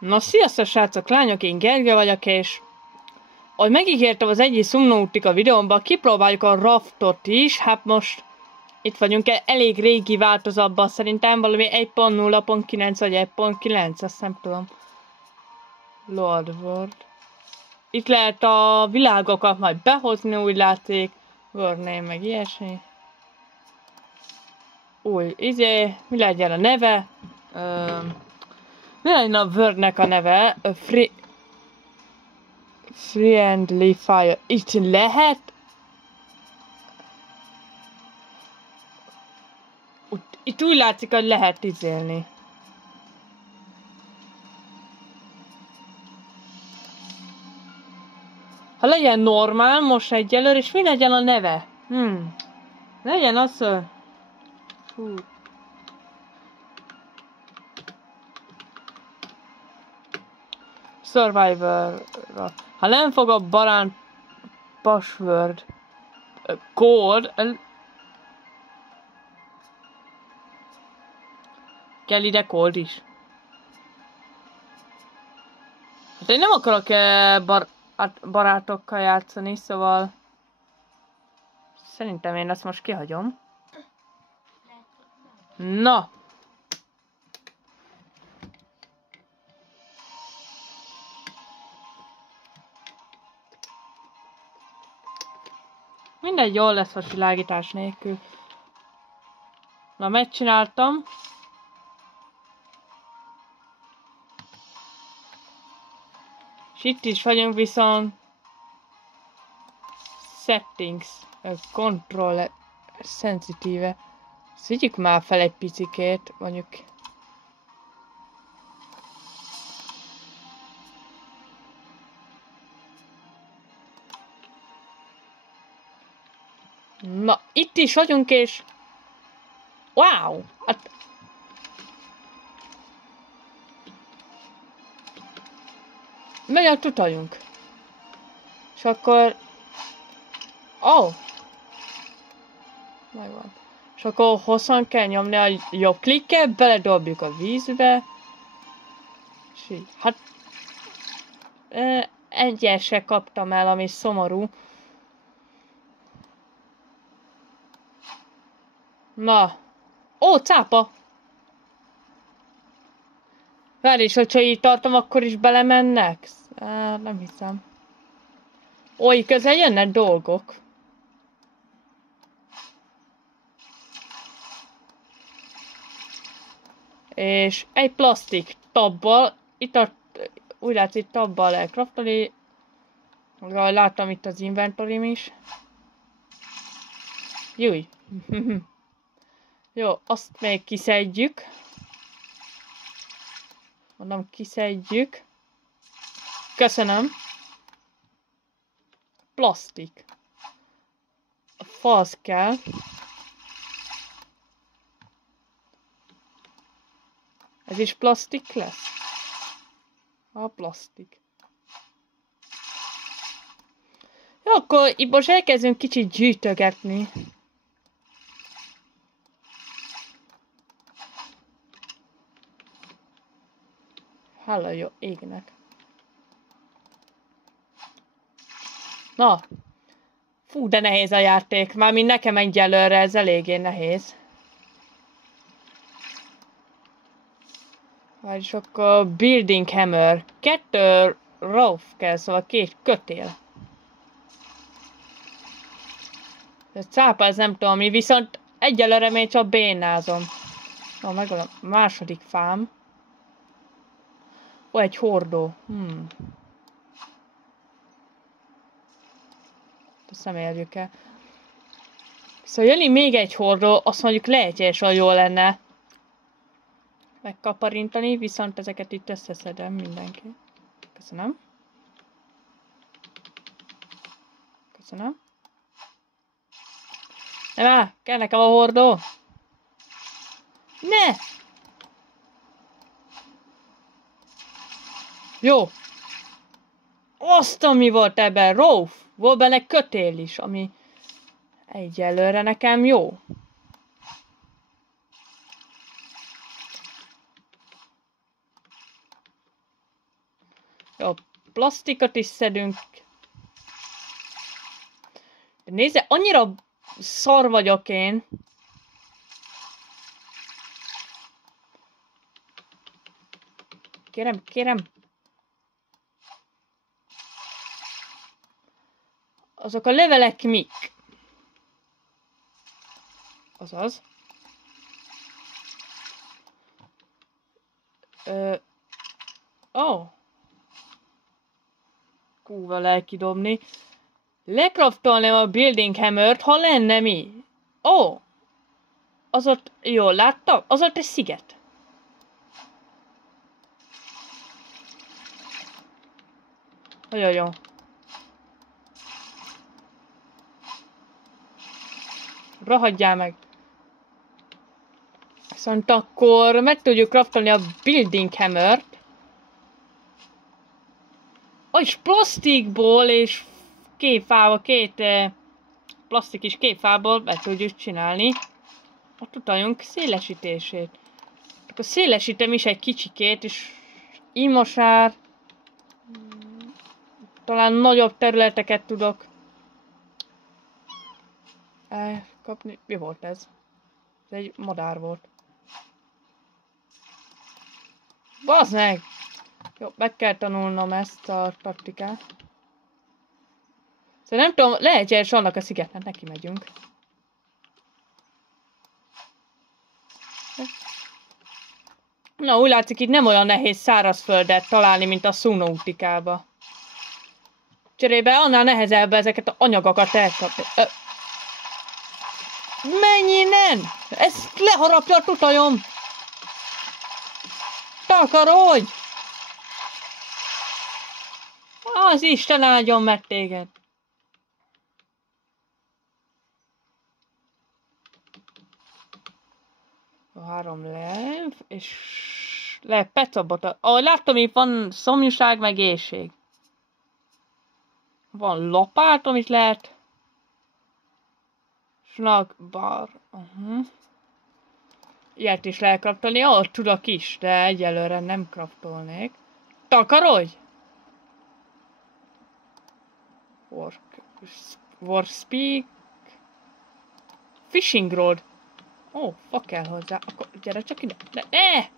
Na, sziasztok srácok, lányok, én Gergő vagyok, és ahogy megígértem az egyik Subnautica videómban, kipróbáljuk a raftot is. Hát most itt vagyunk elég régi változatban, szerintem valami 1.0.9 vagy 1.9, azt nem tudom. Lord World. Itt lehet a világokat majd behozni, úgy látszik. World name, meg ilyesmi. Új, mi legyen a neve? Mi legyen a Worldnek a neve? Friendly Fire. Itt lehet? Itt úgy látszik, hogy lehet izélni. Ha legyen normál, most egyelőre, és mi legyen a neve? Legyen az, Fú. Survivor. Ha nem fog a barán password kód, kell ide kód is. Hát én nem akarok barátokkal játszani, szóval szerintem én ezt most kihagyom. Na! Mindegy, jól lesz a világítás nélkül. Na, megcsináltam. És itt is vagyunk, viszont settings, control sensitive. Szedjük már fel egy picikét, mondjuk. Na, itt is vagyunk, és wow! Hát megyek tutaljunk. És akkor megvan. És akkor hosszan kell nyomni a jobb klikket, beledobjuk a vízbe. És így. Hát egyet se kaptam el, ami szomorú. Na. Cápa! Várj, és hogyha így tartom, akkor is belemennek? Nem hiszem. Közel jönnek dolgok. És egy plastik tabbal, úgy látszik, tabbal lehet craftolni. Láttam itt az inventorim is. Júj. Jó, azt még kiszedjük. Mondom, kiszedjük. Köszönöm. Plastik. A falsz kell. Ez is plastik lesz? A plastik. Jó, akkor itt most elkezdünk kicsit gyűjtögetni. Hála jó égnek. Na. Fú, de nehéz a játék. Mármint nekem egyelőre ez eléggé nehéz. Vagyis akkor Building Hammer. 2 rope kell, szóval 2 kötél. Ez cápa, ez nem tudom mi, viszont egyelőre még csak bénázom. Na, megvan a második fám. Egy hordó. Azt nem érjük el. Szóval jönni még egy hordó, azt mondjuk lehetséges, jól lenne megkaparintani, viszont ezeket itt összeszedem mindenki. Köszönöm. Köszönöm. Nem, kell nekem a hordó. Ne! Jó. Azt, ami volt ebben, rope. Volt benne kötél is, ami egyelőre nekem jó. Jó, plastikot is szedünk. De nézze, annyira szar vagyok én. Kérem, kérem. Azok a levelek mik? Azaz. Kúva lehet kidobni. Lekraftolnám a building hammert, ha lenne mi. Az ott, jól láttam? Az ott egy sziget. Nagyon jó. Rohadjál meg. Viszont akkor meg tudjuk craftolni a building hammert. És plastikból és képfával, két plastik és képfából meg tudjuk csinálni. Ott utaljunk szélesítését. Akkor szélesítem is egy kicsikét, és így most már talán nagyobb területeket tudok kapni. Mi volt ez? Ez egy madár volt. Bazd meg! Jó, meg kell tanulnom ezt a taktikát. Szóval nem tudom, lehetséges annak a szigetnek, neki megyünk. Na, úgy látszik, itt nem olyan nehéz szárazföldet találni, mint a Subnautikába. Cserébe annál nehezebb ezeket az anyagokat elkapni. Menj innen! Ezt leharapja a tutajom! Takarodj! Az Isten áldjon meg téged! A 3 lev, és le pecabota. Ahogy láttam, itt van szomjúság, meg éhség. Van lapát, amit lehet. Snagbar. Ilyet is lehet kraftolni. Tudok is, de egyelőre nem kraftolnék. Takarodj! Warspeak. Fishing rod. Fa kell hozzá. Akkor gyere csak ide. De ne!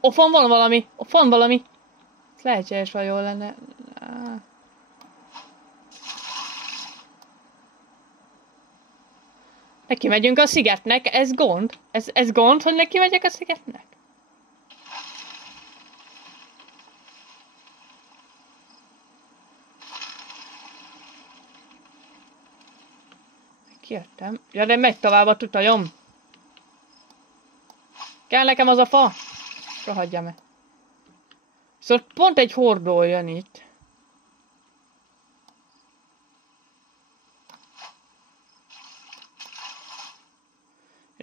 Ott van valami. Ott van valami. Ez lehetséges, ha jól lenne. Neki megyünk a szigetnek. Ez gond. Ez gond, hogy neki megyek a szigetnek? Kijöttem. Ja, de megy tovább a tutajom. Kell nekem az a fa? Rohadjam meg. Szóval pont egy hordó jön itt.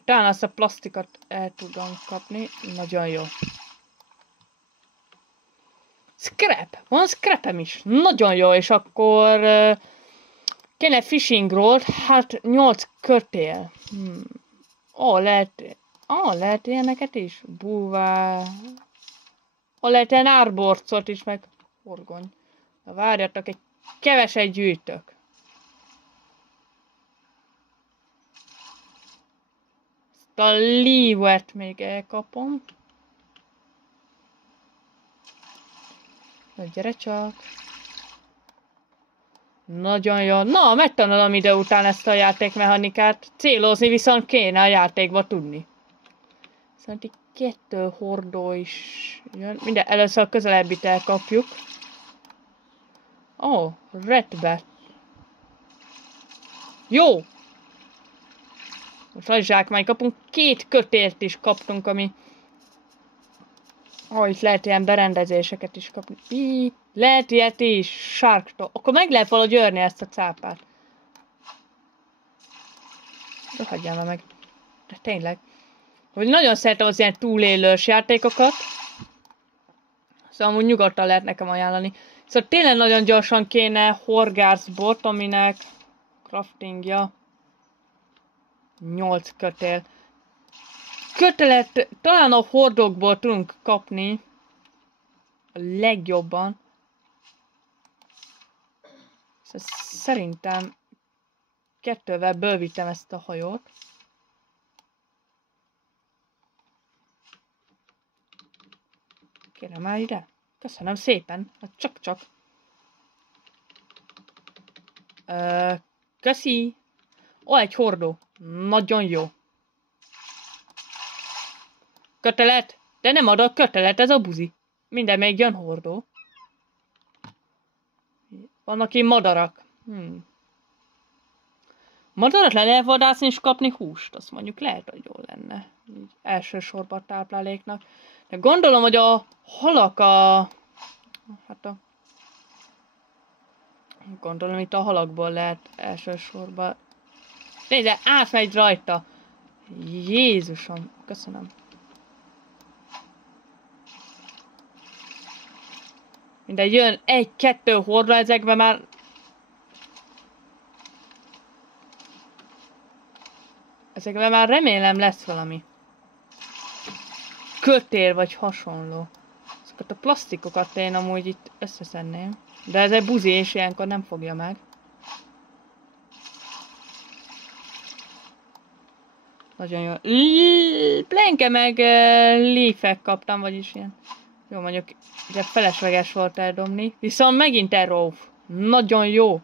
Talán azt a plastikot el tudom kapni. Nagyon jó. Scrap! Van scrapem is. Nagyon jó, és akkor... kéne fishing rod, hát 8 kötél. Lehet ilyeneket is? Búvá. Lehet ilyen árborcot is, meg horgony. Na várjatok, egy keveset gyűjtök. Ezt a leavet még elkapom. Na gyere csak. Nagyon jó. Na, megtanulom ide után ezt a játékmechanikát. Célozni viszont kéne a játékba tudni. Viszont itt 2 hordó is jön. Minden először a közelebbit elkapjuk. Redbat. Jó! Most nagy zsákmány kapunk. 2 kötért is kaptunk, ami... itt lehet ilyen berendezéseket is kapni. Lehet ilyet is. Sharktól. Akkor meg lehet valahogy örni ezt a cápát. De hagyjál meg. De tényleg. Hogy nagyon szeretem az ilyen túlélős játékokat. Szóval amúgy nyugodtan lehet nekem ajánlani. Szóval tényleg nagyon gyorsan kéne horgászbot, aminek craftingja 8 kötél. kötelet talán a hordókból tudunk kapni. A legjobban. Szerintem 2-vel bővítem ezt a hajót. Kérem már ide. Köszönöm szépen. Hát csak. Köszi. Ó, egy hordó. Nagyon jó. Kötelet. De nem adok kötelet, ez a buzi. Minden még jön hordó. Vannak itt madarak. Madarat le lehet vadászni és kapni húst. Azt mondjuk lehet, hogy jó lenne. Így elsősorban tápláléknak. De gondolom, hogy a halak Gondolom, itt a halakból lehet elsősorban. Nézd, átmegy rajta. Jézusom, köszönöm. Mindegy, jön 1-2 hordra, ezekben már... Ezekben már remélem lesz valami. Kötél vagy hasonló. Ezeket a plastikokat én amúgy itt összeszedném. De ez egy buzi, és ilyenkor nem fogja meg. Nagyon jó. Plenke meg leafek kaptam, vagyis ilyen. Jó, mondjuk ugye felesleges volt eldobni. Viszont megint arrow. Nagyon jó.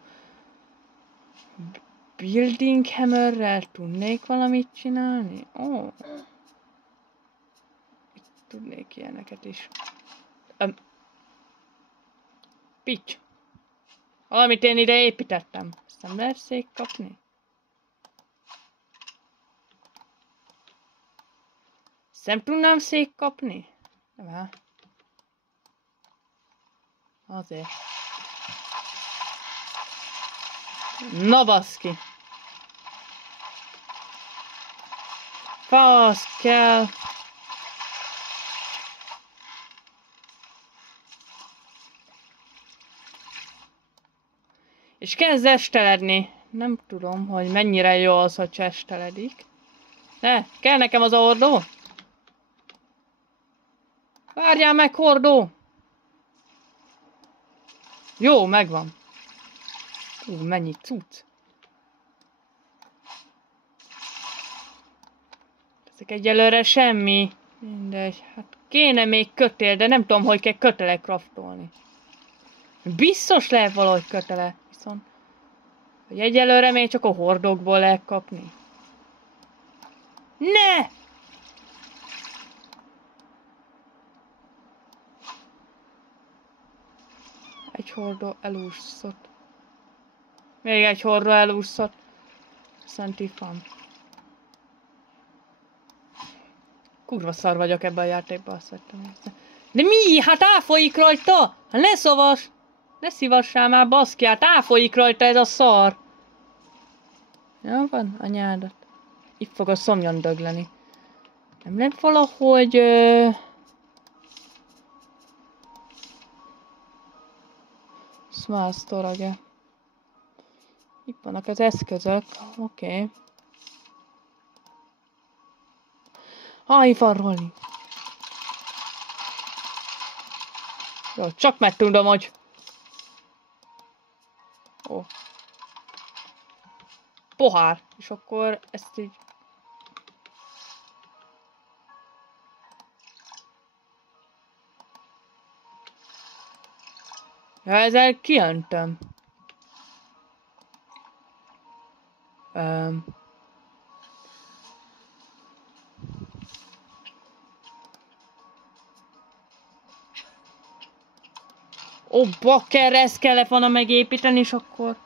Building hammerrel tudnék valamit csinálni? Ó. Itt tudnék ilyeneket is. Pitch. Valamit én ide építettem. Ezt nem lehet szétkapni? Ezt nem tudnám szétkapni? Nem. Azért. Na baszki. Fasz kell. És kezd esteledni. Nem tudom, hogy mennyire jó az, hogy esteledik. Ne, kell nekem az a hordó? Várjál meg, hordó! Jó, megvan. Mennyi cucc. Ezek egyelőre semmi. Mindegy. Hát kéne még kötél, de nem tudom, hogy kell kötele craftolni. Biztos lehet valahogy kötele. Viszont hogy egyelőre még csak a hordókból lehet kapni. Ne! Egy hordó elúszott. Még egy hordó elúszott. Szenti fan. Kurva szar vagyok ebben a játékban, azt vettem észre. De mi? Hát áfolyik rajta! Hát ne szavas! Ne szívassál már, baszki, hát áfolyik rajta ez a szar! Jó van, anyádat. Itt fog a szomjon dögleni. Nem lehet valahogy... Small storage. Itt vannak az eszközök. Oké. Itt van Rolli. Jó, csak meg tudom, hogy... Ó. Pohár. És akkor ezt így... Ja, ezzel kiöntöm. Ó, bakker, ezt kellett volna megépíteni, és akkor...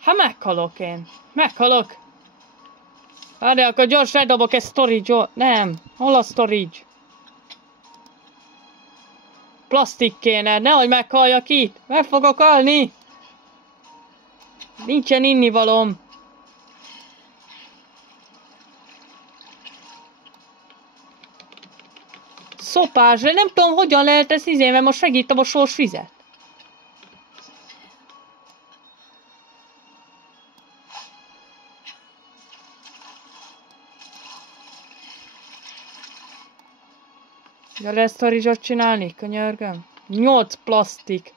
Hát meghalok én. Meghalok. Várj, akkor gyors ledobok egy storage-ot. Nem. Hol a storage? Plastik kéne. Nehogy meghalljak itt. Meg fogok halni. Nincsen innivalom. Szopás, de nem tudom, hogyan lehet ezt izélni, mert most megittam a sós vizet. Ja, lesz a rizsot csinálni? Könyörgöm. 8 plastik.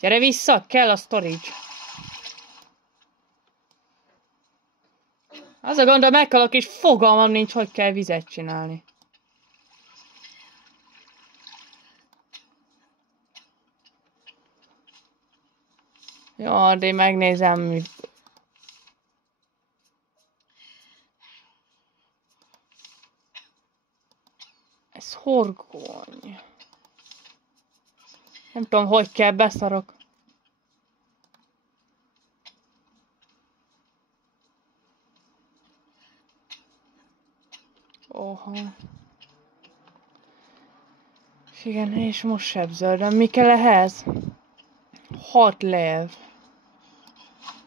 Gyere vissza, kell a storage. Az a gond, hogy meghalok, és fogalmam nincs, hogy kell vizet csinálni. Jó, de én megnézem, mi... Ez horgony. Nem tudom, hogy kell, beszarok. Oha. És igen, és most sebződöm. Mi kell ehhez? 6 lev.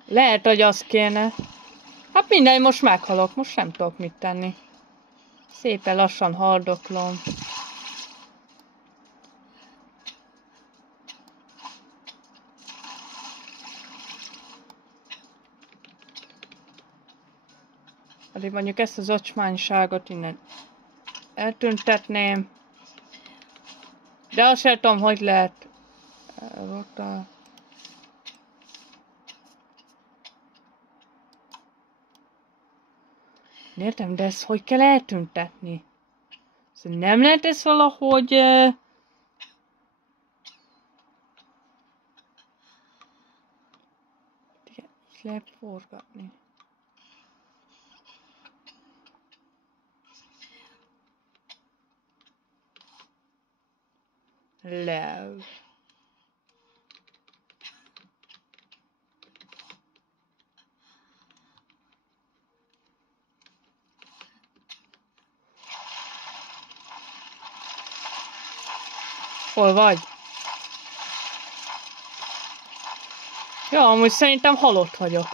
Lehet, hogy az kéne. Hát mindegy, most meghalok. Most nem tudok mit tenni. Szépen lassan haldoklom. Addig mondjuk ezt az ocsmányságot innen eltüntetném. De azt sem tudom, hogy lehet. Értem, de ezt hogy kell eltüntetni? Szóval nem lehet ez valahogy... Igen, így lehet forgatni. Lev. Hol vagy? Ja, amúgy szerintem halott vagyok.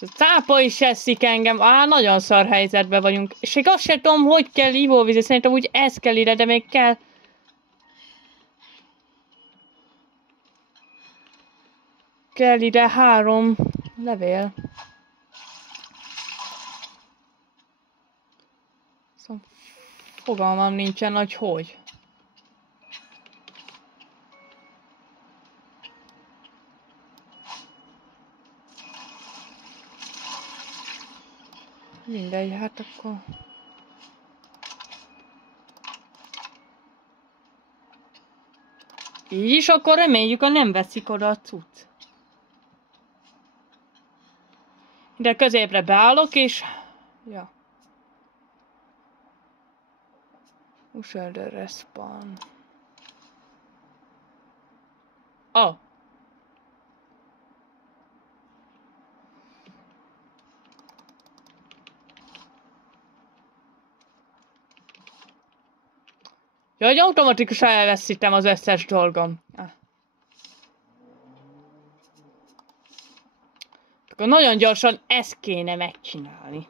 A cápa is eszik engem. Á, nagyon szar helyzetben vagyunk. És még azt sem tudom, hogy kell ivóvízi. Szerintem úgy ez kell ide, de még kell... Kell ide 3 levél. Szóval fogalmam nincsen, hogy. Mindegy, hát akkor... Így is, akkor reméljük, hogy nem veszik oda a cucc. De középre beállok, és... Ja. Usher respawn. Oh. Ja, hogy automatikusan elveszítem az összes dolgom. Akkor nagyon gyorsan ezt kéne megcsinálni.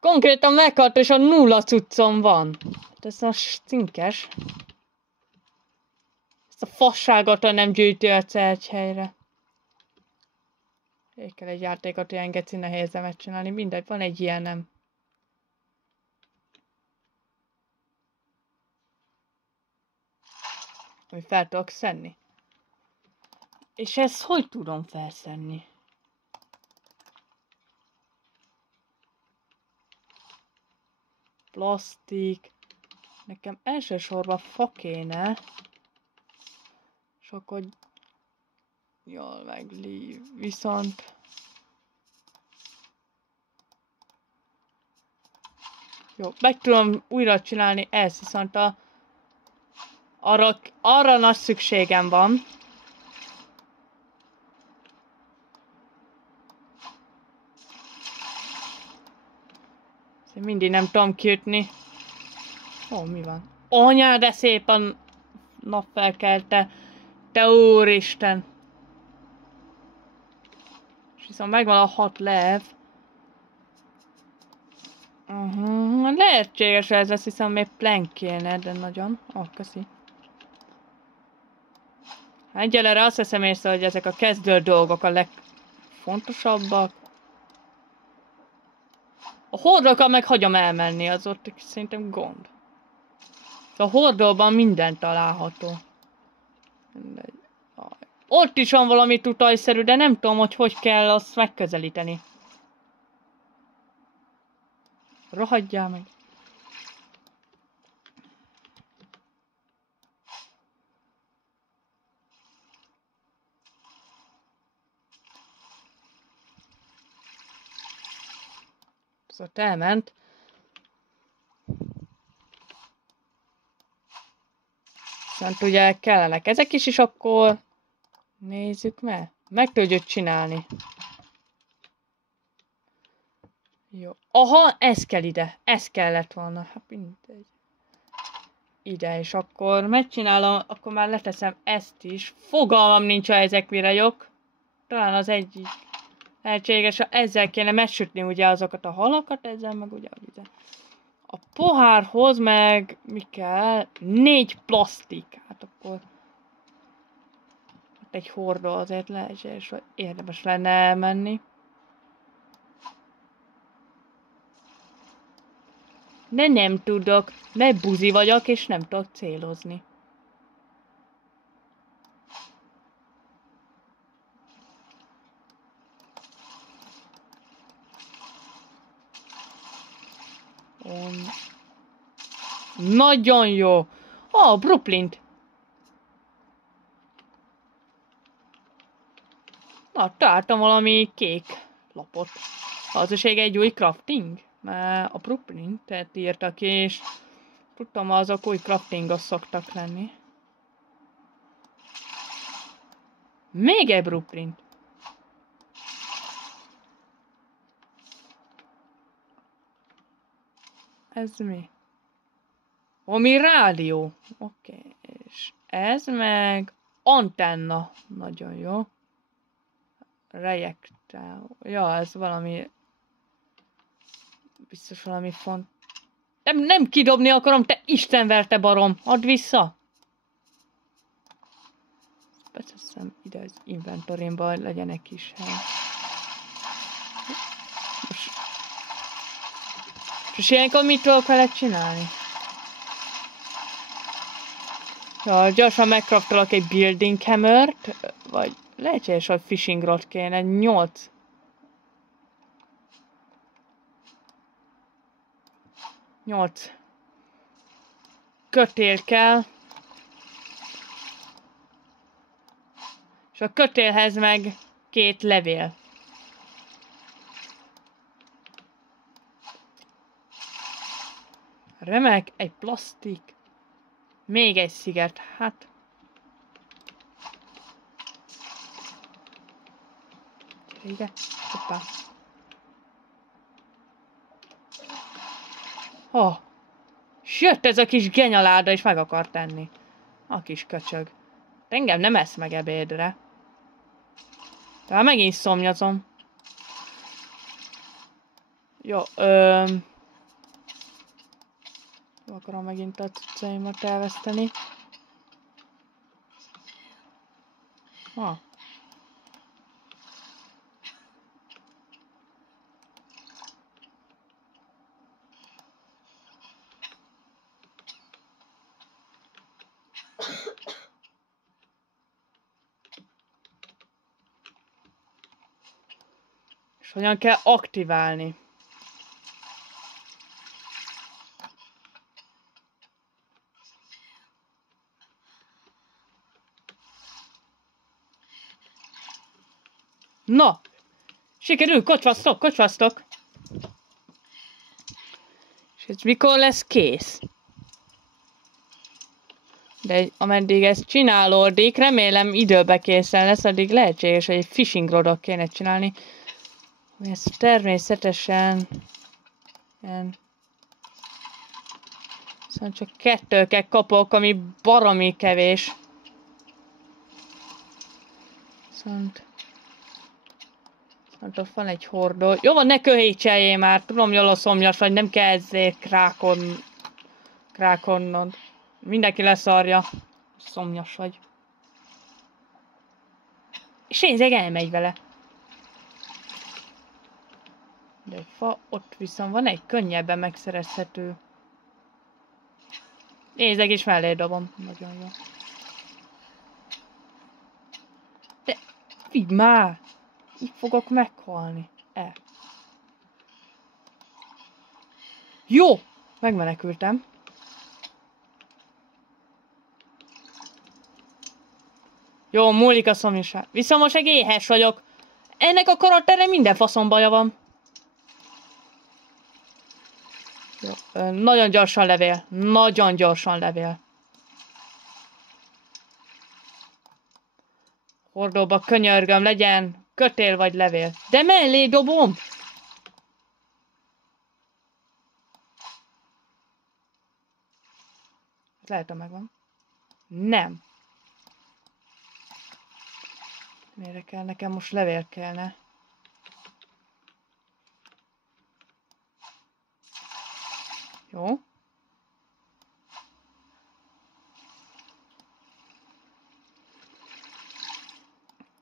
Konkrétan meghalt, és a 0 cuccom van. Ez most cinkes. Ezt a fasságot nem gyűjti egy helyre. Ég kell egy játékot, ilyen geci nehézre megcsinálni. Mindegy, van egy ilyenem. Hogy fel tudok szedni. És ezt hogy tudom felszedni? Plastik. Nekem elsősorban fa kéne. És akkor... Jól meglív. Viszont... Jó, meg tudom újra csinálni ezt, viszont arra nagy szükségem van. Mindig nem tudom kiütni. Ó, mi van? Anya, de szép a nap felkelte. Te úristen! És viszont megvan a 6 lev. Lehetséges ez lesz, hiszem még plank kéne, de nagyon. Köszi. Egyelőre azt veszem észre, hogy ezek a kezdő dolgok a legfontosabbak. A hordokkal meg hagyom elmenni, az ott szerintem gond. A hordóban minden található. Ott is van valami tutajszerű, de nem tudom, hogy kell azt megközelíteni. Rohadjál meg. Szóval elment. Szóval ugye kellenek ezek is, és akkor nézzük meg. Meg tudjuk csinálni. Jó. Aha, ez kell ide. Ez kellett volna. Hát mindegy. Ide, és akkor megcsinálom, akkor már leteszem ezt is. Fogalmam nincs, ha ezek mire jók. Talán az egyik lehetséges, ezzel kéne megsütni ugye azokat a halakat, ezzel meg ugye a vizet. A pohárhoz meg mi kell? 4 plastik. Hát akkor hát egy hordó azért lehetséges, hogy érdemes lenne elmenni. De nem tudok, mert buzi vagyok, és nem tudok célozni. Nagyon jó! Bruplint! Na, találtam valami kék lapot. Az is egy új crafting? Mert a Bruplintet írtak ki, és tudtam, azok új craftingos szoktak lenni. Még egy Bruplint! Ez mi? Ami rádió. Oké, és ez meg antenna. Nagyon jó. Rejektál. Ja, ez valami... Biztos valami font. Nem kidobni akarom, te istenverte barom. Add vissza. Beteszem ide az inventorimba, hogy legyen egy kis hely. És ilyenkor mit tudok vele csinálni? Ja, gyorsan megkraftolok egy building hammert, vagy lehetséges, hogy fishing rod kéne, 8. Kötél kell. És a kötélhez meg 2 levél. Remek, egy plastik. Még egy sziget, hát. Ide, hoppá. Jött ez a kis genyaláda, és meg akar tenni. A kis köcsög. Engem nem esz meg ebédre. De megint szomjazom. Jó, akarom megint a cuccaimat elveszteni. És hogyan kell aktiválni? Na! Sikerül, kocsvasztok! És ez mikor lesz kész? De ameddig ez csinálódik, remélem időbe készen lesz, addig lehetséges, hogy egy fishing rodot kéne csinálni. Ez természetesen... Szóval csak 2 kapok, ami baromi kevés. Szóval ott van egy hordó. Jó van, ne köhétseljél már! Tudom, jól a szomjas vagy, nem kell ezért krákonnod. Mindenki leszarja. Szomjas vagy. És nézzek, elmegy vele. De fa, ott viszont van egy könnyebben megszerezhető. Nézzek, és mellé dobom. Nagyon jó. De, vidd már! Így fogok meghalni. Jó! Megmenekültem. Jó, múlik a szomjúság. Viszont most egy éhes vagyok. Ennek a karakterre minden faszom baja van. Jó, nagyon gyorsan levél. Nagyon gyorsan levél. Hordóba könyörgöm, legyen kötél vagy levél. De mellé dobom! Lehet, hogy megvan. Nem. Miért kell? Nekem most levél kellene. Jó.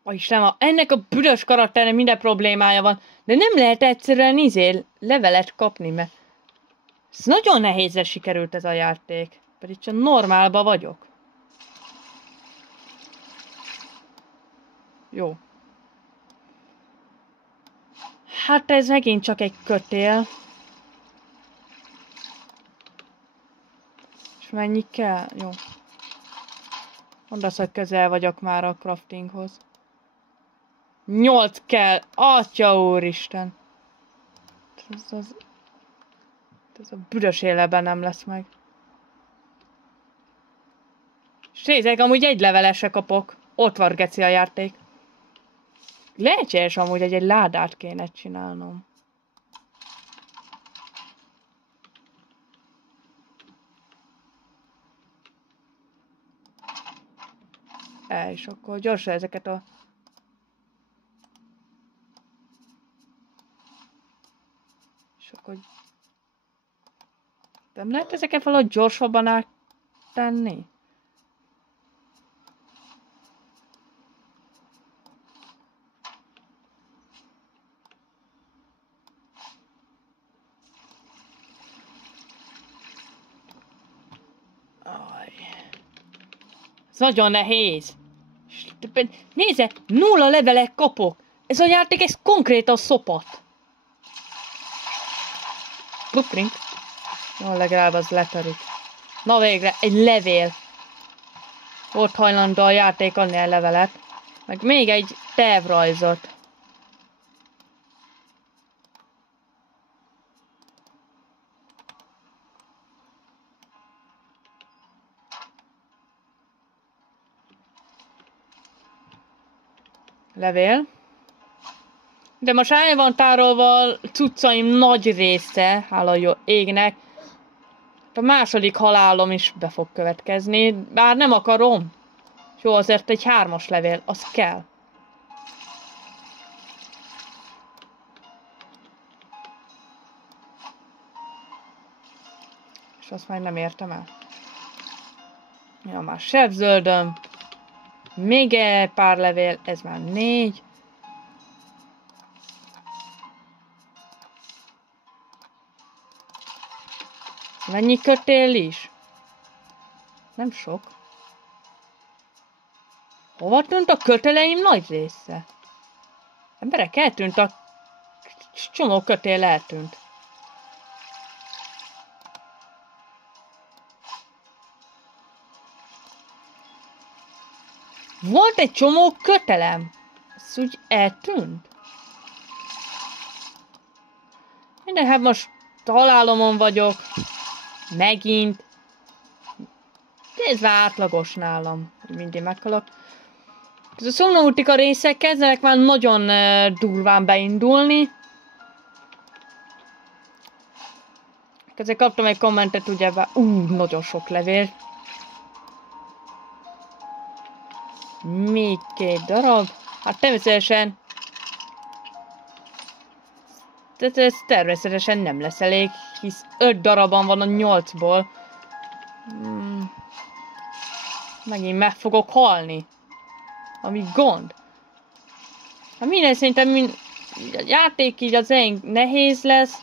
Istenem, ennek a büdös karakternek minden problémája van. De nem lehet egyszerűen levelet kapni, mert ez nagyon nehézre sikerült ez a játék. Pedig csak normálba vagyok. Jó. Hát ez megint csak egy kötél. És mennyi kell? Jó. Mondd azt, hogy közel vagyok már a craftinghoz. 8 kell! Atya úristen! Ez a büdös életben nem lesz meg. És nézzek, amúgy egy levelesre kapok. Ott van geci a játék. Lehetséges amúgy, egy ládát kéne csinálnom. És akkor gyorsan ezeket a... És akkor... Nem lehet ezeket valahogy gyorsabban áttenni? Ez nagyon nehéz. Nézze, 0 levelek kapok. Ez a játék, ez konkrétan szopat. Blueprint. Jó, legalább az leterik. Na végre, egy levél. Ott hajlandó a játék adni a levelet. Meg még egy tervrajzot. Levél. De most el van tárolva cuccaim nagy része, hála jó égnek. A második halálom is be fog következni, bár nem akarom. Jó, azért egy 3-as levél, az kell. És azt már nem értem el. Ja, már sebzöldöm. Még egy pár levél, ez már 4. Mennyi kötél is? Nem sok. Hova tűnt a köteleim nagy része? Emberek, eltűnt a... Csomó kötél eltűnt. Volt egy csomó kötelem. Ez úgy eltűnt. Minden, hát most halálomon vagyok. Megint. De ez már átlagos nálam. Mindig meghalok. Ez a Subnautica részek kezdenek már nagyon durván beindulni. Ezért kaptam egy kommentet, ugye, nagyon sok levél. Még 2 darab. Hát természetesen... Ez természetesen nem lesz elég, hisz 5 darabban van a 8-ból. Megint meg fogok halni. Ami gond. Hát minden szerintem a játék így az nehéz lesz.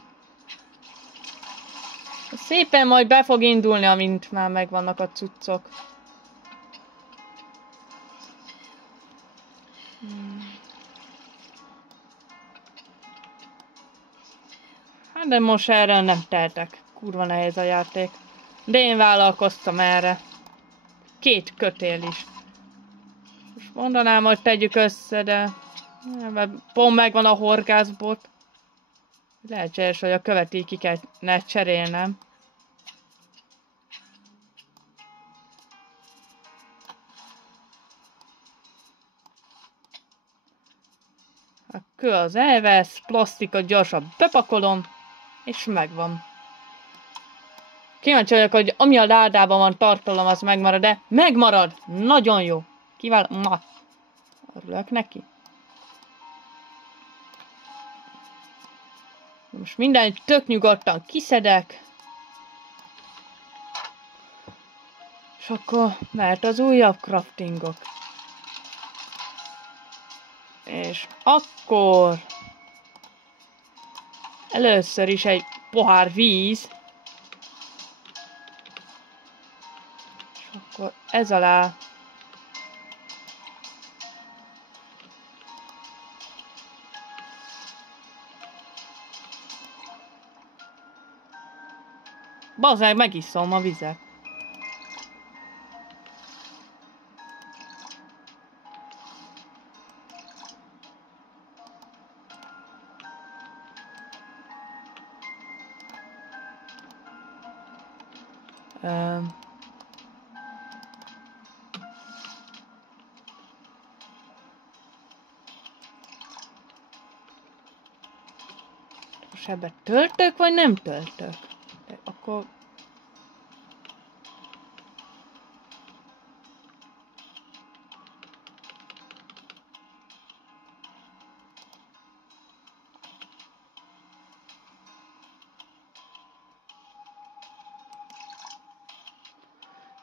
Szépen majd be fog indulni, amint már megvannak a cuccok. Hát de most erre nem tehetek. Kurva nehéz a játék. De én vállalkoztam erre. 2 kötél is. Most mondanám, hogy tegyük össze, de... Mert pont megvan a horgászbot. Lehetséges, hogy a követi ki kellene cserélnem. A kő az elvesz, plastikot gyorsan bepakolom, és megvan. Kíváncsi vagyok, hogy ami a ládában van tartalom, az megmarad, de megmarad! Nagyon jó! Kiváló! Ma! Örülök neki. Most mindent tök nyugodtan kiszedek. És akkor mehet az újabb craftingok. És akkor... Először is egy pohár víz. És akkor ez alá... Bazzeg, megiszom a vizet. Most ebbe töltök, vagy nem töltök? De akkor...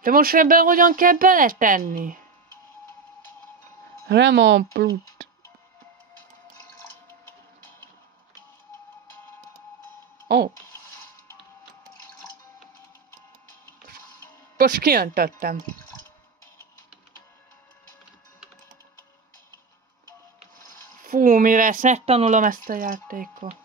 De most ebben hogyan kell beletenni? Remon Plut. Ó. Most kiöntöttem. Fú, mire ezt megtanulom ezt a játékot.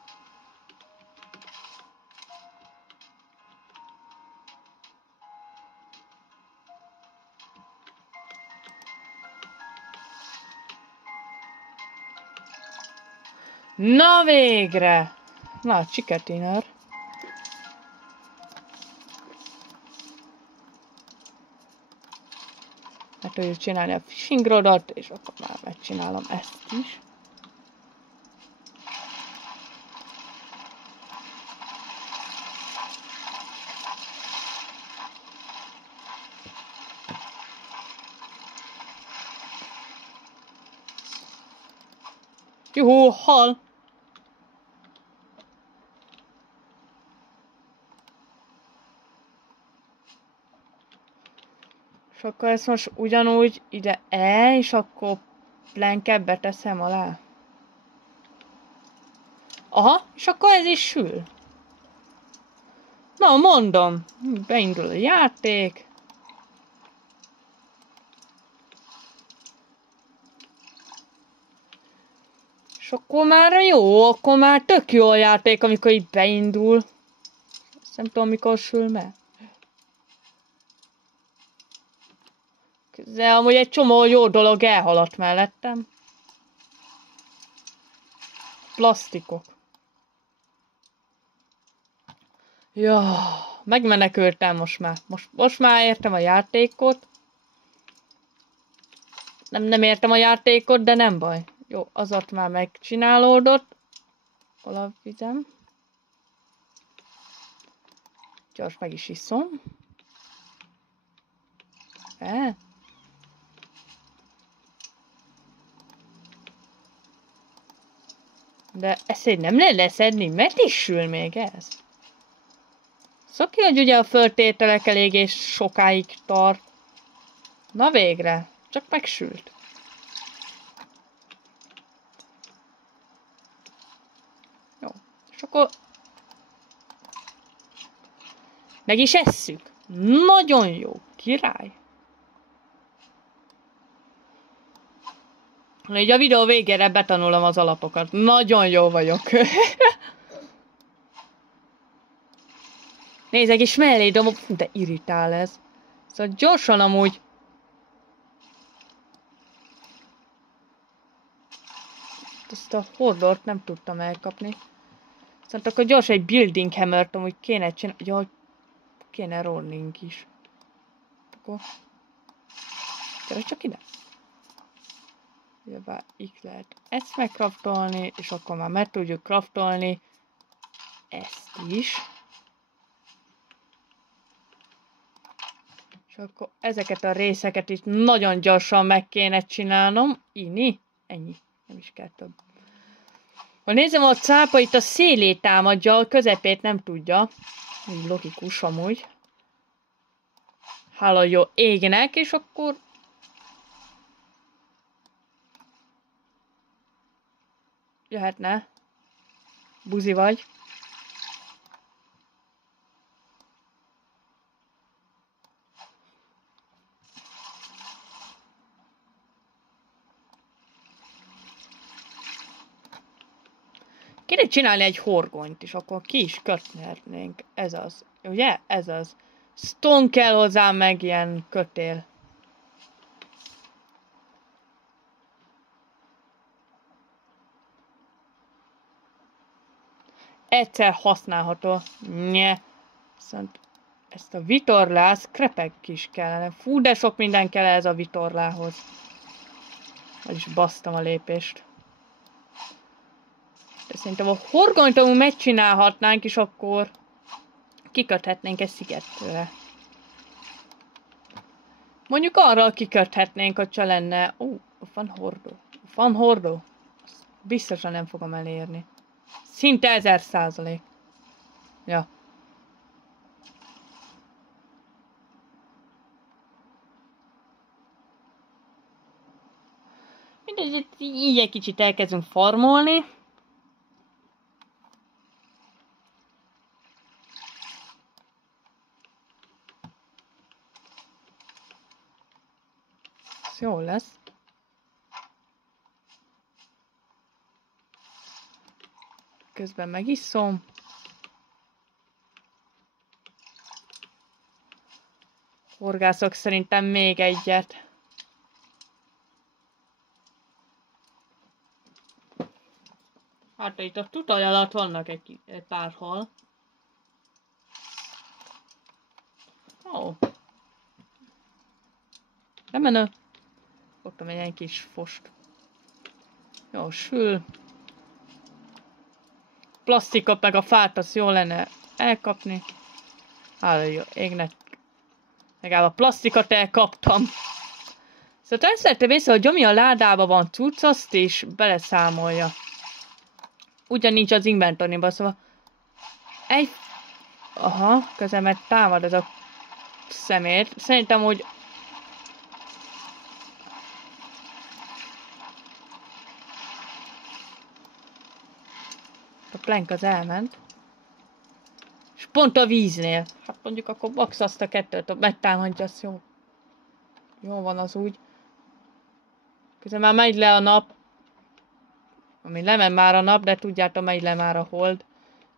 Na végre! Na, chicken. Hát tudjuk csinálni a fishing rodot, és akkor már megcsinálom ezt is. Juhú, hal! És akkor ezt most ugyanúgy ide és akkor plenkebbe teszem alá. Aha, és akkor ez is sül. Na, mondom, beindul a játék. És akkor már jó, akkor már tök jó a játék, amikor itt beindul. Azt nem tudom, mikor sül meg. De amúgy egy csomó jó dolog elhaladt mellettem. Plastikok. Ja, megmenekültem most már. Most már értem a játékot. Nem értem a játékot, de nem baj. Jó, az ott már megcsinálódott. Olajvizem. Gyors meg is iszom. De ezt így nem lehet leszedni, mert is sül még ez. Szoki, hogy ugye a föltételek eléggé sokáig tart. Na végre, csak megsült. És akkor... Meg is esszük. Nagyon jó, király. Így a videó végére betanulom az alapokat. Nagyon jó vagyok. Nézek is mellé dobom. Fú, de irritál ez. Szóval gyorsan amúgy. Ezt a hordort nem tudtam elkapni. Szóval akkor gyorsan egy building hammert amúgy kéne csinálni. Jaj, kéne rolling is. Akkor... Gyere csak ide. Ugye így lehet ezt megkraftolni, és akkor már meg tudjuk kraftolni ezt is. És akkor ezeket a részeket itt nagyon gyorsan meg kéne csinálnom. Inni? Ennyi. Nem is kell több. Ha nézem, a cápa itt a szélét támadja, a közepét nem tudja. Így logikus amúgy. Hála jó égnek, és akkor... Jöhetne. Buzi vagy. Kéne csinálni egy horgonyt is, akkor ki is köthetnénk. Ez az. Ugye? Ez az. Stone kell hozzá, meg ilyen kötél. Egyszer használható. Nye. Viszont ezt a vitorlász krepek is kellene. Fú, de sok minden kell ez a vitorlához. Vagyis basztam a lépést. De szerintem a horgonyt amúgy megcsinálhatnánk, és akkor kiköthetnénk egy szigetre. Mondjuk arra kiköthetnénk, hogyha lenne... van hordó. Van hordó. Biztosan nem fogom elérni. Szinte 1000%. Ja. Mindegy, így egy kicsit elkezdünk farmolni. Ez jó lesz. Közben megisszom. Horgászok szerintem még egyet. Hát itt a tutaj alatt vannak egy pár hal. Ó. Nem menő. Fogtam egy ilyen kis fost. Jó, sül. Plastikot meg a fát, az jó lenne elkapni. Hála jó égnek. Legalább a plastikot elkaptam. Szóval ezt vettem észre, hogy ami a ládában van cucc, azt is beleszámolja. Ugyan nincs az inventoriba, szóval... Aha, közben meg támad ez a szemét. Szerintem, hogy... A plank az elment. És pont a víznél. Hát mondjuk akkor max azt a kettőt megtámadja, az jó. Jó van az úgy. Közben már megy le a nap. Ami lement már a nap, de tudjátok, megy le már a hold.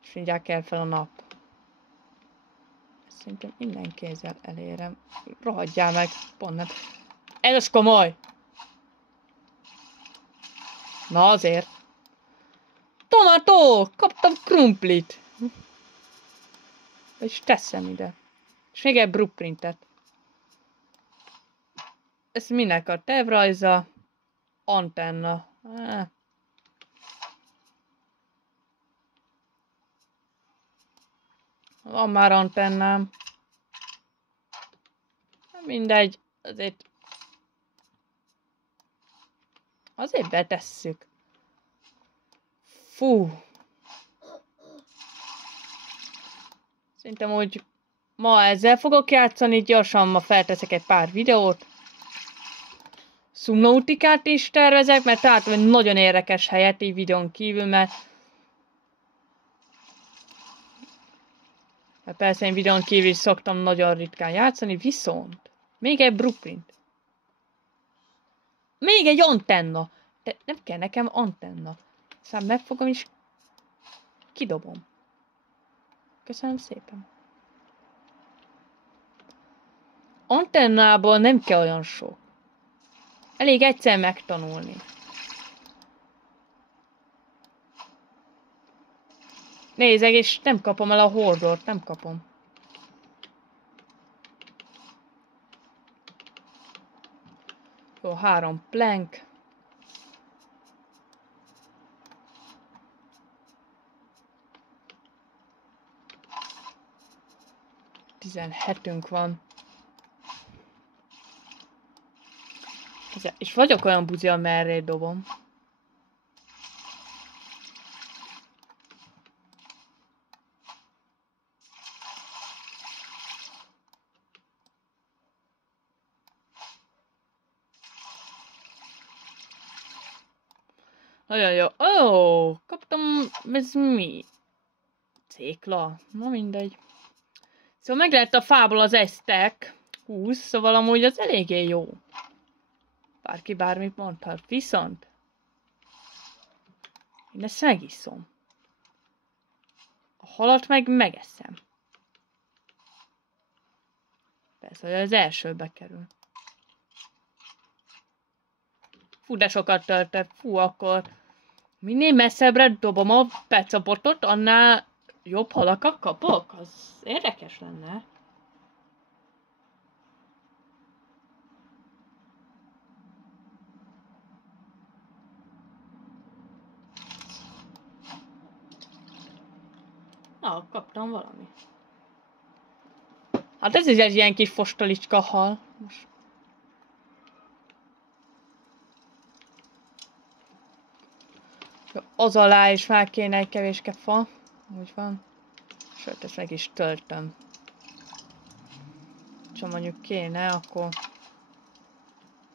És mindjárt kell fel a nap. Szerintem innen kézzel elérem. Rohadjál meg, pont nem. Ez az komoly! Na azért. Tomató! Kaptam krumplit! És teszem ide. És még egy blueprintet. Ez minek a tervrajza? Antenna. Van már antennám. Mindegy. Azért betesszük. Fú. Szerintem, hogy ma ezzel fogok játszani, gyorsan ma felteszek egy pár videót. Subnautikát is tervezek, mert találtam egy nagyon érdekes helyet így videón kívül, mert Hát persze én videón kívül is szoktam nagyon ritkán játszani, viszont még egy blueprint. Még egy antenna. De nem kell nekem antenna. Szóval megfogom és kidobom. Köszönöm szépen. Antennából nem kell olyan sok. Elég egyszer megtanulni. Nézeg, és nem kapom el a hordort, nem kapom. Jó, 3 plank. Tizenhetünk van. És vagyok olyan buzi, amerre dobom. Nagyon jó. Ó, kaptam, ez mi? Cékla. Na mindegy. Szóval meg lehet a fából az esztek. 20, szóval amúgy az eléggé jó. Bárki bármit mondhat. Viszont én ezt megiszom. A halat meg megeszem. Persze, hogy az elsőbe kerül. Fú, de sokat töltött. Fú, akkor minél messzebbre dobom a pecapotot, annál jobb halakat kapok? Az érdekes lenne. Na, kaptam valami. Hát ez is egy ilyen kis fostalicska hal. Most. Az alá is már kéne egy kevéske fa. Úgy van. Sőt, ezt meg is töltöm. Ha mondjuk kéne,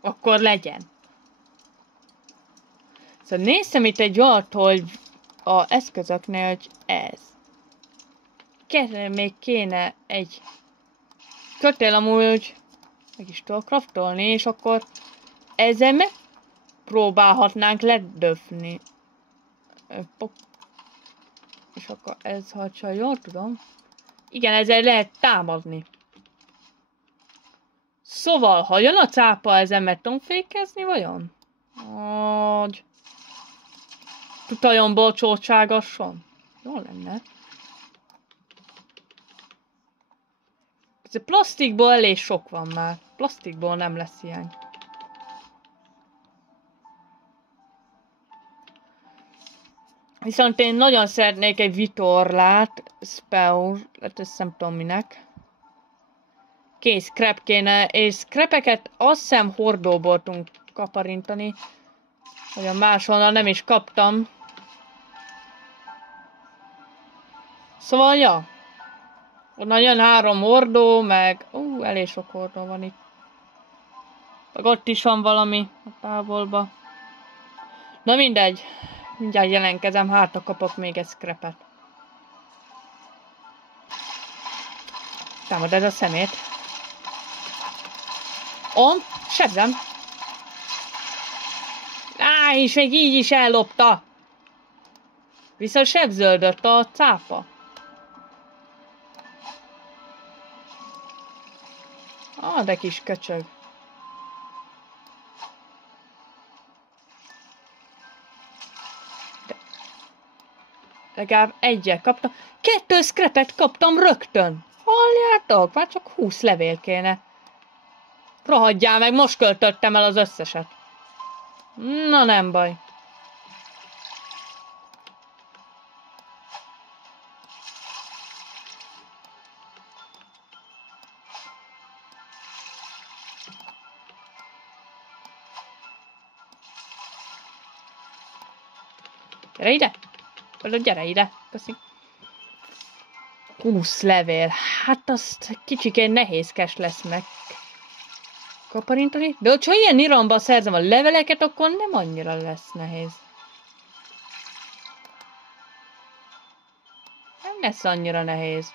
akkor legyen. Szóval néztem itt egy olyat, hogy a eszközöknél, hogy ez. Még kéne egy kötél amúgy meg is tudok craftolni, és akkor ezzel megpróbálhatnánk ledöfni. És akkor ez, ha csak jól tudom. Igen, ezzel lehet támadni. Szóval, ha jön a cápa, ezen meg tudom fékezni, vajon? Hogy... Tutajomból csócságasson? Jó lenne. Ez a plastikból elég sok van már. Plastikból nem lesz ilyen. Viszont én nagyon szeretnék egy vitorlát, spell, hát ezt nem tudom minek. Kész, scrap kéne, és scrapeket azt hiszem hordóból tudunk kaparintani. Olyan máshonnan nem is kaptam. Szóval, ja. Onnan jön 3 hordó, meg... elég sok hordó van itt. Meg ott is van valami a távolba. Na mindegy. Mindjárt jelentkezem, hát ha kapok még egy scrapet. Támad ez a szemét. Sebzem. És még így is ellopta. Viszont sebződött a cápa. De kis köcsög. Legalább egyet kaptam. 2 scrapet kaptam rögtön. Halljátok? Már csak 20 levél kéne. Rohadjál meg, most költöttem el az összeset. Na nem baj. Gyere ide! Gyere ide! Köszi. 20 levél. Hát azt kicsikén nehézkes lesz meg kaparintani. De hogyha ilyen iramba szerzem a leveleket, akkor nem annyira lesz nehéz. Nem lesz annyira nehéz.